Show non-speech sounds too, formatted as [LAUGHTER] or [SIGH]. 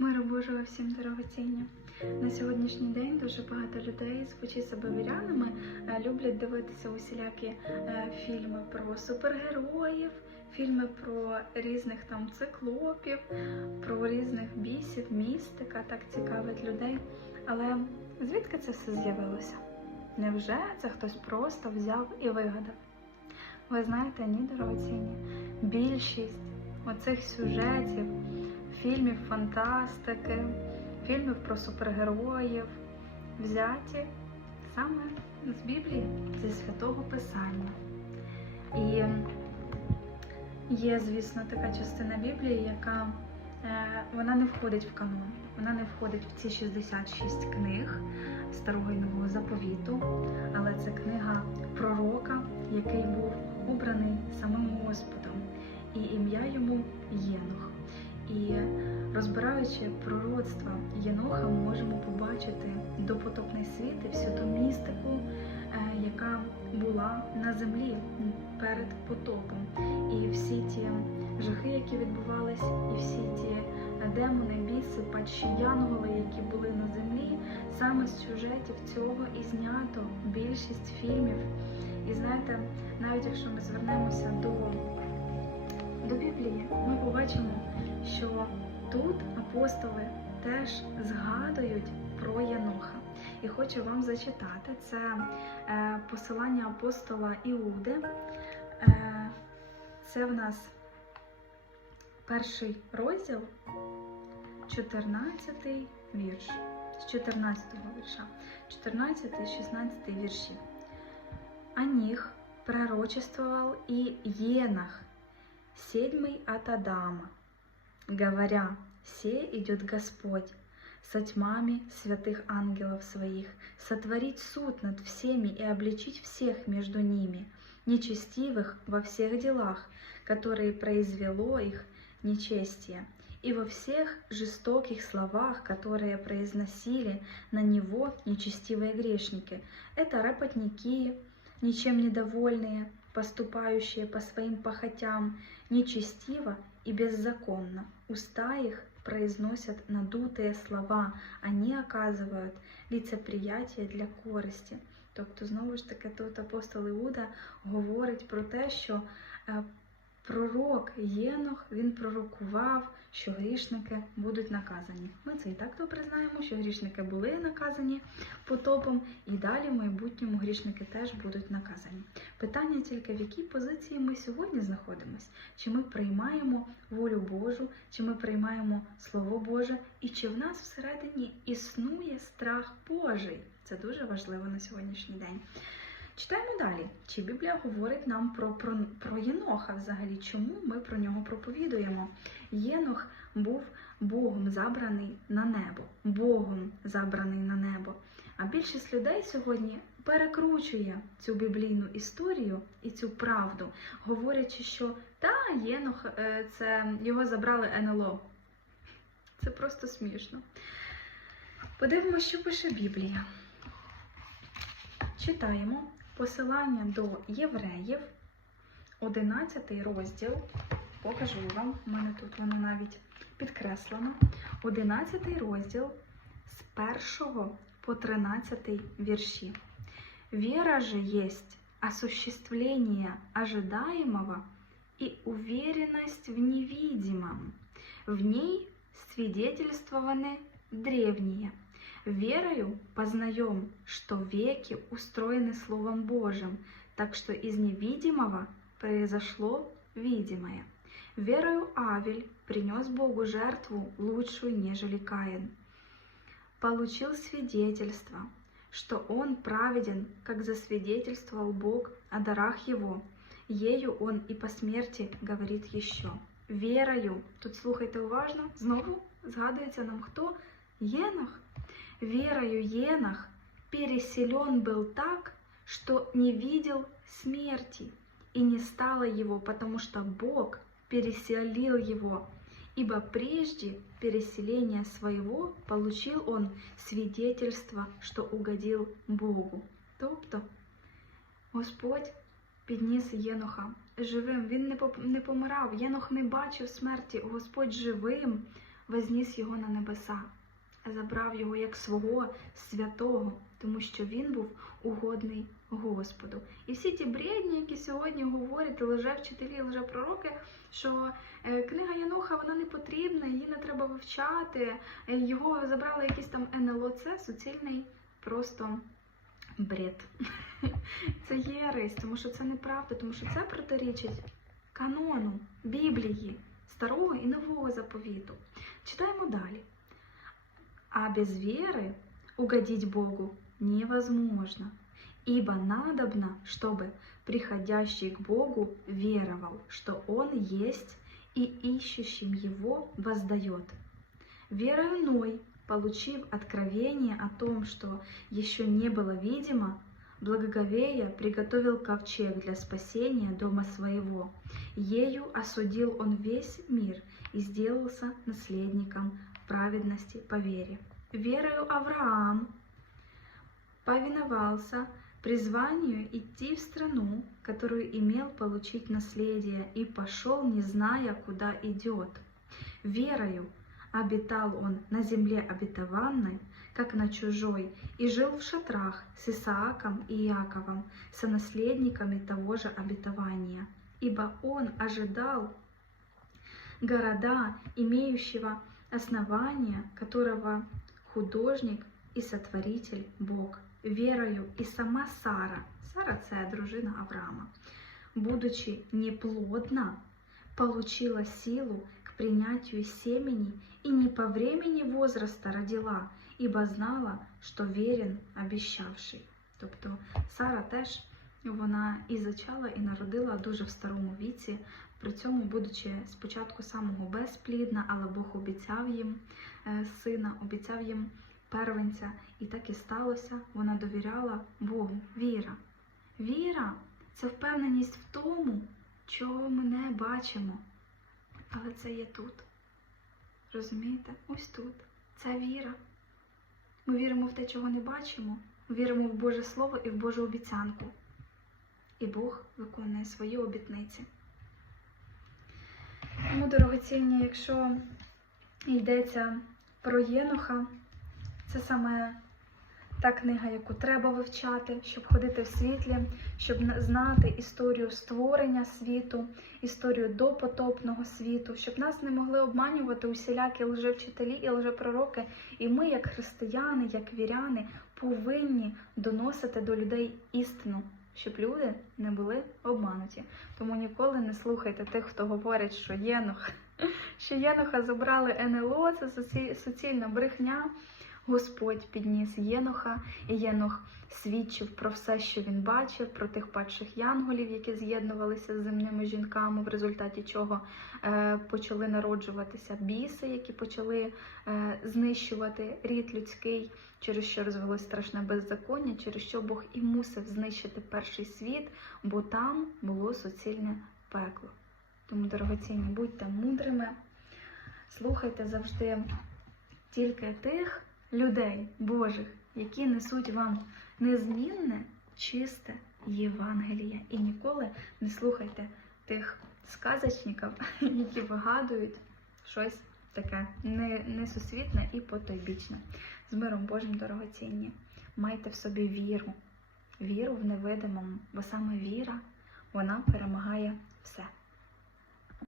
Миру Божого всім дорогоцінні. На сьогоднішній день дуже багато людей, звучить себе вірянами, е, люблять дивитися усілякі е, фільми про супергероїв, фільми про різних там циклопів, про різних бісів, містика, так цікавить людей. Але звідки це все з'явилося? Невже це хтось просто взяв і вигадав? Ви знаєте, ні, дорогоцінні, більшість оцих сюжетів, фільмів фантастики, фільмів про супергероїв взяті саме з Біблії, зі святого Писання. І є, звісно, така частина Біблії, яка е, вона не входить в канон, вона не входить в ці 66 книг старого і нового заповіту, але це книга пророка, який був обраний самим Господом, і ім'я йому Єнох. І розбираючи пророцтва Єноха, ми можемо побачити допотопний світ і всю ту містику, е, яка була на землі перед потопом. І всі ті жахи, які відбувались, і всі ті демони, біси, падші янголи, які були на землі, саме з сюжетів цього і знято більшість фільмів. І знаєте, навіть якщо ми звернемося до, до Біблії, ми побачимо, що тут апостоли теж згадують про Яноха. І хочу вам зачитати це е, посилання апостола Іуди. Е, це в нас перший розділ, 14 вірш. З 14 вірша, 14 16 вірші. О них пророчествовал и Енах, седьмый от Адама, говоря, «Се идет Господь со тьмами святых ангелов своих, сотворить суд над всеми и обличить всех между ними, нечестивых во всех делах, которые произвело их нечестие, и во всех жестоких словах, которые произносили на него нечестивые грешники. Это работники, ничем недовольные, поступающие по своим похотям, нечестиво и беззаконно. Уста их произносят надутые слова, они оказывают лицеприятие для користі. Тобто, знову ж таки, тут апостол Іуда говорить про те, що е, пророк Єнох він пророкував, що грішники будуть наказані. Ми це і так добре знаємо, що грішники були наказані потопом, і далі в майбутньому грішники теж будуть наказані. Питання тільки в якій позиції ми сьогодні знаходимося? Чи ми приймаємо волю Божу, чи ми приймаємо Слово Боже, і чи в нас всередині існує страх Божий? Це дуже важливо на сьогоднішній день. Читаємо далі. Чи Біблія говорить нам про, про, про Єноха взагалі? Чому ми про нього проповідуємо? Єнох був Богом забраний на небо, Богом забраний на небо. А більшість людей сьогодні перекручує цю біблійну історію і цю правду, говорячи, що та Єнох е, це його забрали НЛО. Це просто смішно. Подивимося, що пише Біблія. Читаємо посилання до євреїв, 11 розділ. Покажу вам, у мене тут воно навіть підкреслено. 11 розділ з 1 по 13 вірші. Вера же есть осуществление ожидаемого и уверенность в невидимом. В ней свидетельствованы древние. Верою познаем, что веки устроены Словом Божьим, так что из невидимого произошло видимое. Верою Авель принес Богу жертву лучшую, нежели Каин. Получил свидетельство, что он праведен, как засвидетельствовал Бог о дарах его. Ею он и по смерти говорит еще. Верою, тут слухайте уважно, знову згадується нам хто? Єнох Верою Енах переселен был так, что не видел смерти, и не стало его, потому что Бог переселил его, ибо прежде переселения своего получил он свидетельство, что угодил Богу. Тобто Господь підніс Єноха живим, він не поп- не помирав, Єнох не бачив смерті, Господь живим возніс його на небеса, Забрав його як свого святого, тому що він був угодний Господу. І всі ті бредні, які сьогодні говорять лжевчителі, лжепророки, що е, книга Яноха вона не потрібна, її не треба вивчати, е, його забрали якісь там НЛО. Це суцільний просто бред. [LAUGHS] Це єресь, тому що це неправда, тому що це протирічить канону Біблії, старого і нового заповіту. Читаємо далі. А без веры угодить Богу невозможно, ибо надобно, чтобы приходящий к Богу веровал, что Он есть и ищущим Его воздает. Верою Ной, получив откровение о том, что еще не было видимо, благоговея приготовил ковчег для спасения дома своего. Ею осудил он весь мир и сделался наследником праведности по вере. Верою Авраам повиновался призванию идти в страну, которую имел получить наследие, и пошел, не зная, куда идет. Верою обитал он на земле обетованной, как на чужой, и жил в шатрах с Исааком и Иаковом, сонаследниками того же обетования, ибо он ожидал города, имеющего основание, которого художник і сотворитель Бог, верою і сама Сара, Сара це дружина Авраама, будучи неплодна, получила силу к принятию семени и не по времени возраста родила, ибо знала, що верен обіщавший. Тобто Сара теж вона і зачала, і народила дуже в старому віці, при цьому, будучи спочатку самого безплідна, але Бог обіцяв їм е, сина, обіцяв їм первенця, і так і сталося. Вона довіряла Богу. Віра. Віра це впевненість в тому, чого ми не бачимо. Але це є тут. Розумієте? Ось тут. Це віра. Ми віримо в те, чого не бачимо. Віримо в Боже Слово і в Божу обіцянку. І Бог виконує свої обітниці. Тому, дорогоцінні, якщо йдеться про Єноха, це саме та книга, яку треба вивчати, щоб ходити в світлі, щоб знати історію створення світу, історію допотопного світу, щоб нас не могли обманювати усілякі лжевчителі і лжепророки. І ми, як християни, як віряни, повинні доносити до людей істину, щоб люди не були обмануті. Тому ніколи не слухайте тих, хто говорить, що Єнох, [LAUGHS] що Єноха забрали НЛО, це суці- суцільна брехня. Господь підніс Єноха, і Єнох свідчив про все, що він бачив, про тих падших янголів, які з'єднувалися з земними жінками, в результаті чого е, почали народжуватися біси, які почали е, знищувати рід людський, через що розвелось страшне беззаконня, через що Бог і мусив знищити перший світ, бо там було суцільне пекло. Тому, дорогоцінні, будьте мудрими, слухайте завжди тільки тих людей Божих, які несуть вам незмінне, чисте Євангеліє. І ніколи не слухайте тих сказочників, які вигадують щось таке несусвітне і потойбічне. З миром Божим дорогоцінні. Майте в собі віру, віру в невидимому, бо саме віра вона перемагає все.